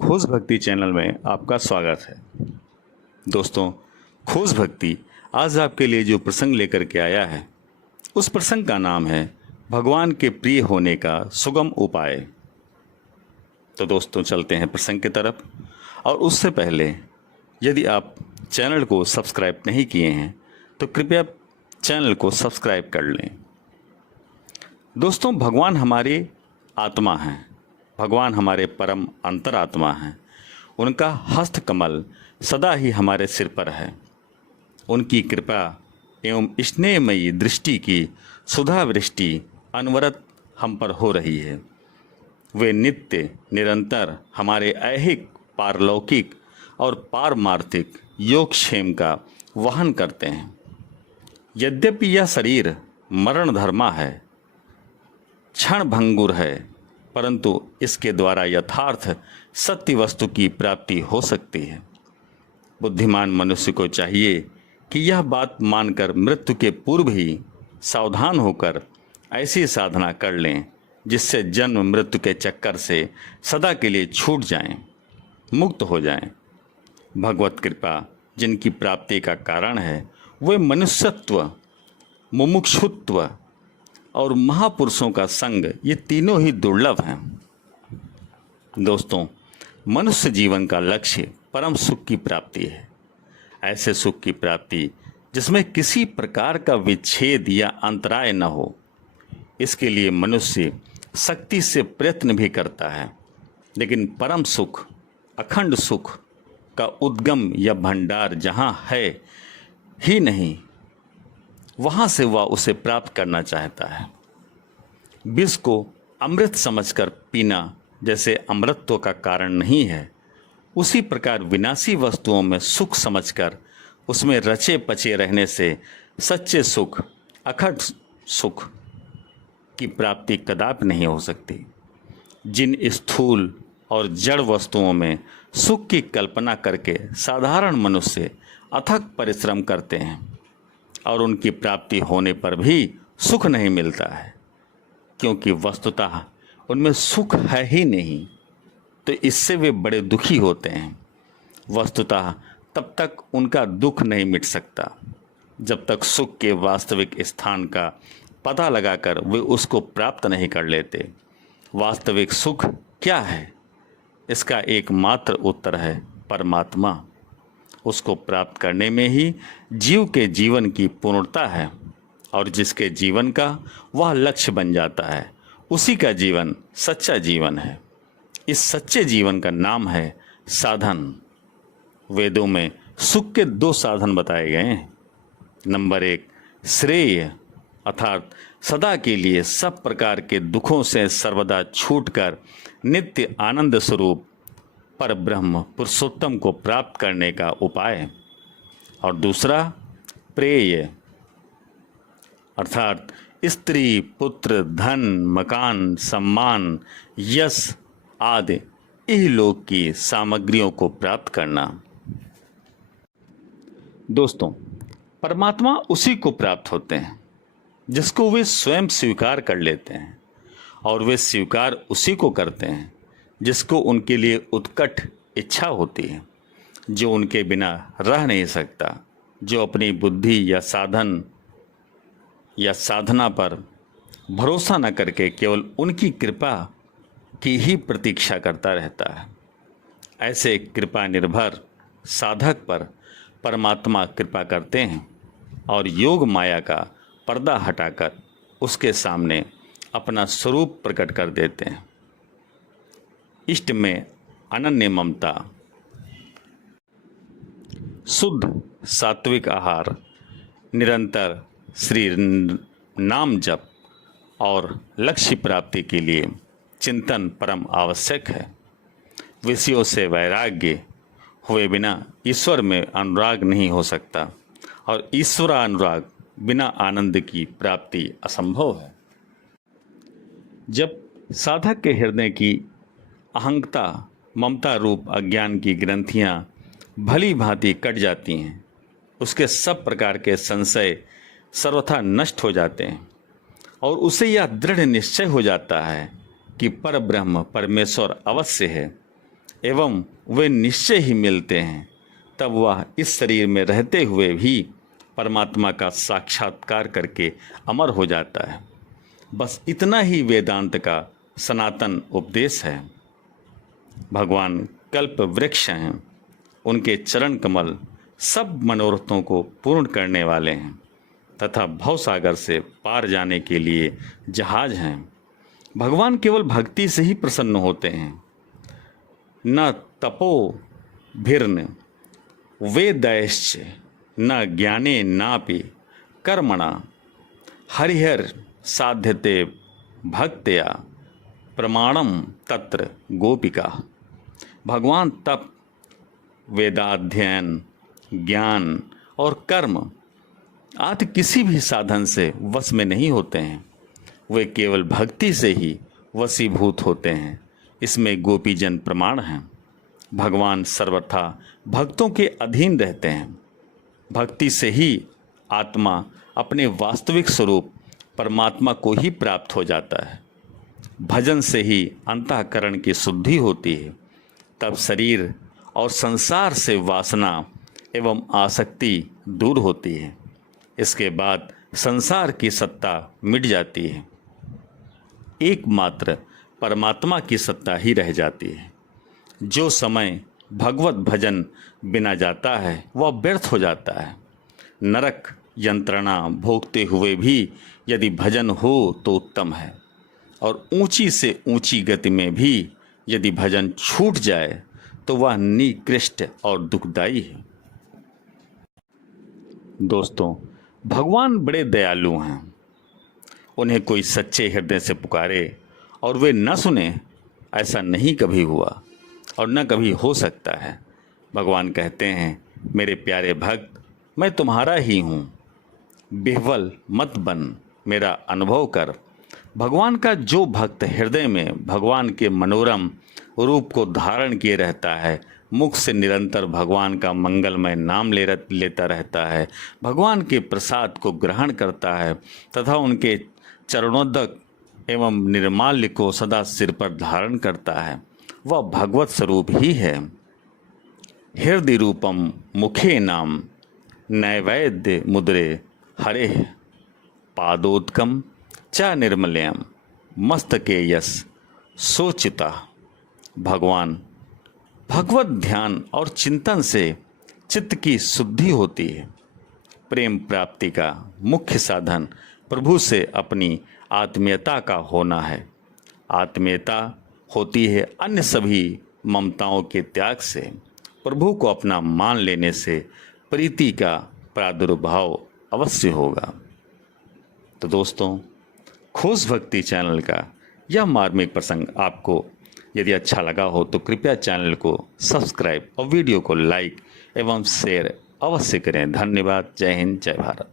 खोज भक्ति चैनल में आपका स्वागत है। दोस्तों, खोज भक्ति आज आपके लिए जो प्रसंग लेकर के आया है, उस प्रसंग का नाम है भगवान के प्रिय होने का सुगम उपाय। तो दोस्तों, चलते हैं प्रसंग की तरफ। और उससे पहले यदि आप चैनल को सब्सक्राइब नहीं किए हैं तो कृपया चैनल को सब्सक्राइब कर लें। दोस्तों, भगवान हमारी आत्मा हैं, भगवान हमारे परम अंतरात्मा हैं। उनका हस्त कमल सदा ही हमारे सिर पर है। उनकी कृपा एवं स्नेहमयी दृष्टि की सुधा वृष्टि अनवरत हम पर हो रही है। वे नित्य निरंतर हमारे ऐहिक, पारलौकिक और पारमार्थिक योगक्षेम का वहन करते हैं। यद्यपि यह शरीर मरण धर्मा है, क्षण भंगुर है, परंतु इसके द्वारा यथार्थ सत्य वस्तु की प्राप्ति हो सकती है। बुद्धिमान मनुष्य को चाहिए कि यह बात मानकर मृत्यु के पूर्व ही सावधान होकर ऐसी साधना कर लें जिससे जन्म मृत्यु के चक्कर से सदा के लिए छूट जाएं, मुक्त हो जाएं। भगवत कृपा जिनकी प्राप्ति का कारण है, वे मनुष्यत्व, मुमुक्षुत्व और महापुरुषों का संग, ये तीनों ही दुर्लभ हैं। दोस्तों, मनुष्य जीवन का लक्ष्य परम सुख की प्राप्ति है। ऐसे सुख की प्राप्ति जिसमें किसी प्रकार का विच्छेद या अंतराय न हो, इसके लिए मनुष्य शक्ति से प्रयत्न भी करता है, लेकिन परम सुख, अखंड सुख का उद्गम या भंडार जहाँ है ही नहीं, वहाँ से वह उसे प्राप्त करना चाहता है। विष को अमृत समझकर पीना जैसे अमृतत्व का कारण नहीं है, उसी प्रकार विनाशी वस्तुओं में सुख समझकर उसमें रचे पचे रहने से सच्चे सुख, अखंड सुख की प्राप्ति कदापि नहीं हो सकती। जिन स्थूल और जड़ वस्तुओं में सुख की कल्पना करके साधारण मनुष्य अथक परिश्रम करते हैं और उनकी प्राप्ति होने पर भी सुख नहीं मिलता है, क्योंकि वस्तुतः उनमें सुख है ही नहीं, तो इससे वे बड़े दुखी होते हैं। वस्तुतः तब तक उनका दुख नहीं मिट सकता जब तक सुख के वास्तविक स्थान का पता लगाकर वे उसको प्राप्त नहीं कर लेते। वास्तविक सुख क्या है? इसका एकमात्र उत्तर है परमात्मा। उसको प्राप्त करने में ही जीव के जीवन की पूर्णता है, और जिसके जीवन का वह लक्ष्य बन जाता है, उसी का जीवन सच्चा जीवन है। इस सच्चे जीवन का नाम है साधन। वेदों में सुख के 2 साधन बताए गए हैं। नंबर 1, श्रेय, अर्थात सदा के लिए सब प्रकार के दुखों से सर्वदा छूटकर नित्य आनंद स्वरूप पर ब्रह्म पुरुषोत्तम को प्राप्त करने का उपाय। और दूसरा, प्रेय, अर्थात स्त्री, पुत्र, धन, मकान, सम्मान, यश आदि इहलोक की सामग्रियों को प्राप्त करना। दोस्तों, परमात्मा उसी को प्राप्त होते हैं जिसको वे स्वयं स्वीकार कर लेते हैं, और वे स्वीकार उसी को करते हैं जिसको उनके लिए उत्कट इच्छा होती है, जो उनके बिना रह नहीं सकता, जो अपनी बुद्धि या साधन या साधना पर भरोसा न करके केवल उनकी कृपा की ही प्रतीक्षा करता रहता है। ऐसे कृपा निर्भर साधक पर परमात्मा कृपा करते हैं और योग माया का पर्दा हटाकर उसके सामने अपना स्वरूप प्रकट कर देते हैं। इष्ट में अनन्य ममता, शुद्ध सात्विक आहार, निरंतर श्री नाम जप और लक्ष्य प्राप्ति के लिए चिंतन परम आवश्यक है। विषयों से वैराग्य हुए बिना ईश्वर में अनुराग नहीं हो सकता, और ईश्वर अनुराग बिना आनंद की प्राप्ति असंभव है। जब साधक के हृदय की अहंता, ममता रूप अज्ञान की ग्रंथियां भली भांति कट जाती हैं, उसके सब प्रकार के संशय सर्वथा नष्ट हो जाते हैं, और उसे यह दृढ़ निश्चय हो जाता है कि परब्रह्म परमेश्वर अवश्य है। एवं वे निश्चय ही मिलते हैं, तब वह इस शरीर में रहते हुए भी परमात्मा का साक्षात्कार करके अमर हो जाता है। बस इतना ही वेदांत का सनातन उपदेश है। भगवान कल्प वृक्ष हैं, उनके चरण कमल सब मनोरथों को पूर्ण करने वाले हैं तथा भवसागर से पार जाने के लिए जहाज हैं। भगवान केवल भक्ति से ही प्रसन्न होते हैं। न तपो भिर्न वेदैश्च न ज्ञाने नापि कर्मणा हरिहर साध्यते भक्त्या प्रमाणम तत्र गोपिका। भगवान तप, वेदाध्ययन, ज्ञान और कर्म आदि किसी भी साधन से वश में नहीं होते हैं। वे केवल भक्ति से ही वशीभूत होते हैं। इसमें गोपीजन प्रमाण हैं। भगवान सर्वथा भक्तों के अधीन रहते हैं। भक्ति से ही आत्मा अपने वास्तविक स्वरूप परमात्मा को ही प्राप्त हो जाता है। भजन से ही अंतःकरण की शुद्धि होती है। तब शरीर और संसार से वासना एवं आसक्ति दूर होती है। इसके बाद संसार की सत्ता मिट जाती है। एकमात्र परमात्मा की सत्ता ही रह जाती है। जो समय भगवत भजन बिना जाता है वह व्यर्थ हो जाता है। नरक यंत्रणा भोगते हुए भी यदि भजन हो तो उत्तम है, और ऊंची से ऊंची गति में भी यदि भजन छूट जाए तो वह निकृष्ट और दुखदायी है। दोस्तों, भगवान बड़े दयालु हैं। उन्हें कोई सच्चे हृदय से पुकारे और वे न सुने, ऐसा नहीं कभी हुआ और न कभी हो सकता है। भगवान कहते हैं, मेरे प्यारे भक्त, मैं तुम्हारा ही हूँ, बिह्वल मत बन, मेरा अनुभव कर। भगवान का जो भक्त हृदय में भगवान के मनोरम रूप को धारण किए रहता है, मुख से निरंतर भगवान का मंगलमय नाम लेता रहता है, भगवान के प्रसाद को ग्रहण करता है तथा उनके चरणोदक एवं निर्माल्य को सदा सिर पर धारण करता है, वह भगवत स्वरूप ही है। हृदय रूपम मुखे नाम नैवेद्य मुद्रे हरे पादोदकम च निर्मलयम मस्तके यस सोचिता। भगवान भगवत ध्यान और चिंतन से चित्त की शुद्धि होती है। प्रेम प्राप्ति का मुख्य साधन प्रभु से अपनी आत्मीयता का होना है। आत्मीयता होती है अन्य सभी ममताओं के त्याग से। प्रभु को अपना मान लेने से प्रीति का प्रादुर्भाव अवश्य होगा। तो दोस्तों, खोज भक्ति चैनल का यह मार्मिक प्रसंग आपको यदि अच्छा लगा हो तो कृपया चैनल को सब्सक्राइब और वीडियो को लाइक एवं शेयर अवश्य करें। धन्यवाद। जय हिंद, जय भारत।